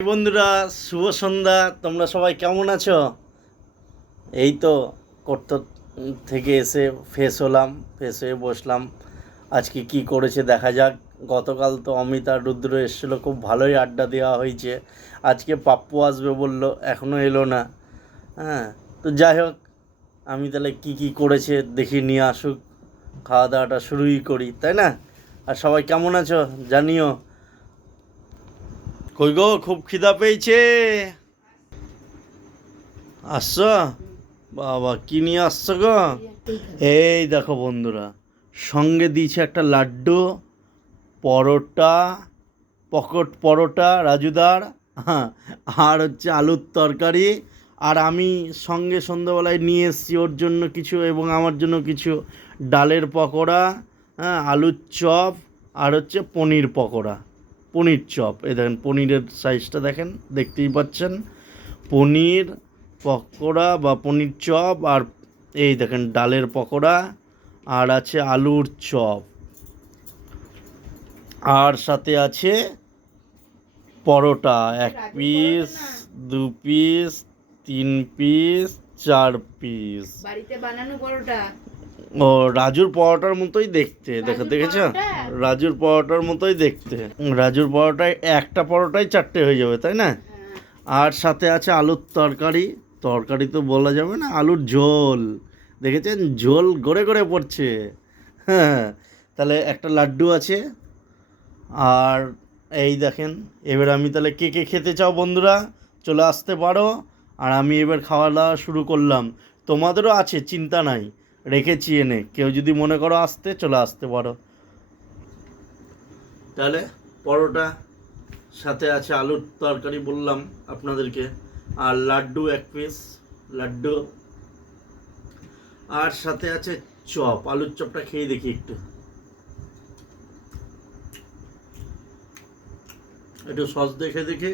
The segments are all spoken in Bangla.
বন্ধুরা, শুভ সন্ধ্যা। তোমরা সবাই কেমন আছো? এই তো কর্ত থেকে এসে ফ্রেশ হলাম ফ্রেশ হয়ে বসলাম। আজকে কি করেছে দেখা যাক। গতকাল তো অমিত রুদ্র এসেছিল, খুব ভালোই আড্ডা দেওয়া হয়েছে। আজকে পাপ্পু আসবে বলল এখনও এলো না। হ্যাঁ তো যাই হোক, আমি তাহলে কি কি করেছে দেখি নিয়ে আসুক। খাওয়া দাওয়াটা শুরুই করি, তাই না? আর সবাই কেমন আছো? জানিও। কই গো, খুব খিদা পেয়েছে। আসছো? বাবা, কি নিয়ে আসছো গো? এই দেখো বন্ধুরা, সঙ্গে দিয়েছে একটা লাড্ডু, পরোটা, পকট পরোটা রাজুদার হ্যাঁ আর হচ্ছে আলুর তরকারি। আর আমি সঙ্গে সন্ধ্যাবেলায় নিয়ে এসেছি ওর জন্য কিছু এবং আমার জন্য কিছু ডালের পকোড়া হ্যাঁ আলুর চপ, আর হচ্ছে পনির পকোড়া। পনির চপ। এই দেখেন পনিরের সাইজটা দেখেন দেখতেই পাচ্ছেন। পনির পকোড়া বা পনির চপ আর এই দেখেন ডালের পকোড়া আর আছে আলুর চপ। আর সাথে আছে পরোটা এক পিস দু পিস তিন পিস চার পিস বাড়িতে বানানো পরোটা? ও রাজুর পরোটার মতোই দেখতে। দেখো দেখেছ? রাজুর পরোটার মতোই দেখতে। রাজুর পরোটায় একটা পরোটাই চারটে হয়ে যাবে তাই না? আর সাথে আছে আলুর তরকারি। তরকারি তো বলা যাবে না আলুর ঝোল। দেখেছেন? ঝোল গড়ে গড়ে পড়ছে। হ্যাঁ তাহলে একটা লাড্ডু আছে। আর এই দেখেন এবার আমি তাহলে কে কে খেতে চাও বন্ধুরা? চলে আসতে পারো। আর আমি এবার খাওয়া দাওয়া শুরু করলাম। তোমাদেরও আছে চিন্তা নাই। রেখেছি এনে। কেউ যদি মনে করো আসতে, চলে আসতে পারো। তাহলে পরোটা, সাথে আছে আলুর তরকারি বললাম আপনাদেরকে। আর লাড্ডু এক পিস লাড্ডু। আর সাথে আছে চপ, আলুর চপটা খেয়ে দেখি একটু। একটু সস দেখে দেখে।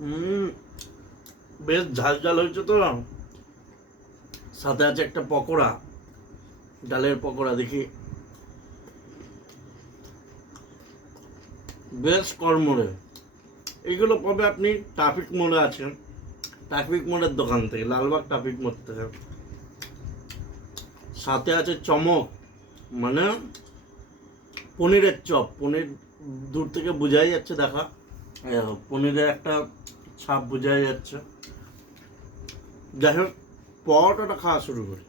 হুম বেশ ঝাল ঝাল হয়েছে তো। সাথে আছে একটা পকোড়া, ডালের পকোড়া, দেখি। বেশ কর্মরে এগুলো পাবে আপনি ট্রাফিক মোড়ে আছেন? ট্রাফিক মোড়ের দোকান থেকে, লালবাগ ট্রাফিক মোড় থেকে। সাথে আছে চমক মানে পনিরের চপ। পনির দূর থেকে বোঝাই যাচ্ছে, দেখা। পনিরের একটা ছাপ বোঝাই যাচ্ছে। যাই হোক পরোটাটা খাওয়া শুরু করি।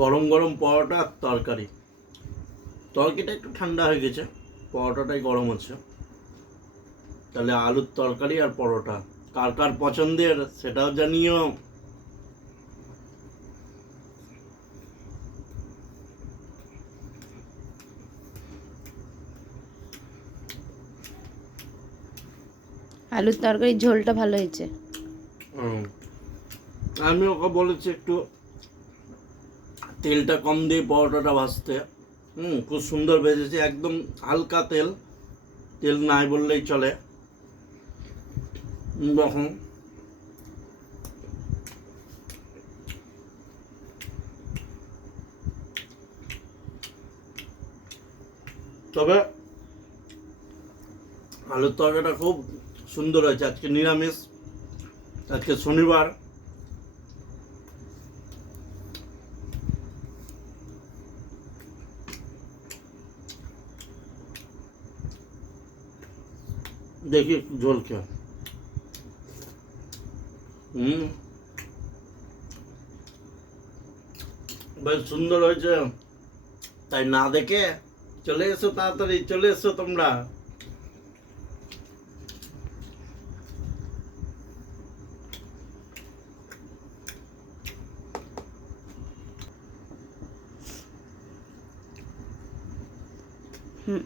গরম গরম পরোটা আর তরকারি। তরকারিটা একটু ঠান্ডা হয়ে গেছে, পরোটাটাই গরম আছে। তাহলে আলুর তরকারি আর পরোটা, কার কার পছন্দের সেটাও জানিও। আলুর তরকারির ঝোলটা ভালো হয়েছে। আমি ওকে বলেছি একটু তেলটা কম দিয়ে পরোটাটা ভাজতে। হুম, খুব সুন্দর ভেজেছে, একদম হালকা তেল। তেল নাই বললেই চলে। দেখুন। তবে আলুর তরকারিটা খুব সুন্দর হয়েছে, আজকে নিরামিষ। আজকে শনিবার। দেখি একটু ঝোল খেয়ে হুম। বেশ সুন্দর হয়েছে। তাই না দেখে চলে এসো তাড়াতাড়ি, চলে এসো তোমরা। হুম।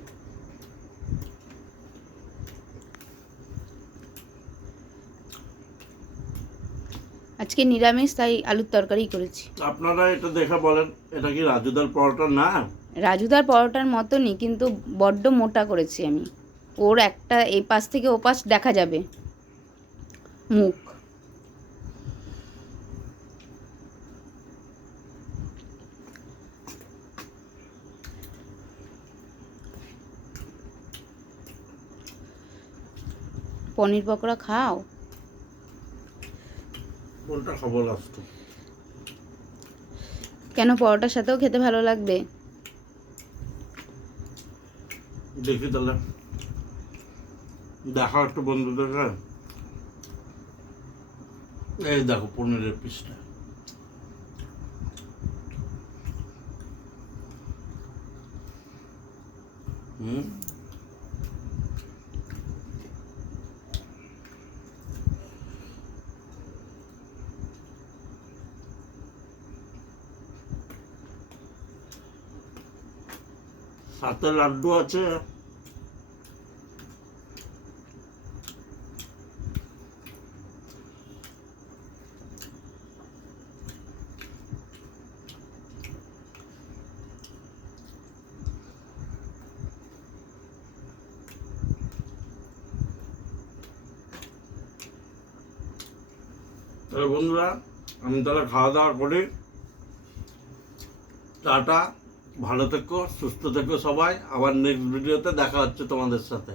আজকে নিরামিষ তাই আলুর তরকারি করেছি। আপনারা এটা দেখে বলেন এটা কি রাজুদার পরোটা না? রাজুদার পরোটার মতনই কিন্তু বড্ড মোটা করেছি আমি। ওর একটা এই পাশ থেকে ও পাশ দেখা যাবে। মুখ। পনির পকোড়া খাও? কোনটা খাব লাস্ট কেন পরোটার সাথেও খেতে ভালো লাগবে? দেখি তাহলে। দেখা একটু বন্ধুদের এই দেখো পনিরের পিসটা। হুম? সাথে লাড্ডু আছে। তাহলে বন্ধুরা আমি তাহলে খাওয়া দাওয়া করি। টাটা। ভালো থেকো সুস্থ থেকো সবাই। আবার নেক্সট ভিডিওতে দেখা হচ্ছে তোমাদের সাথে।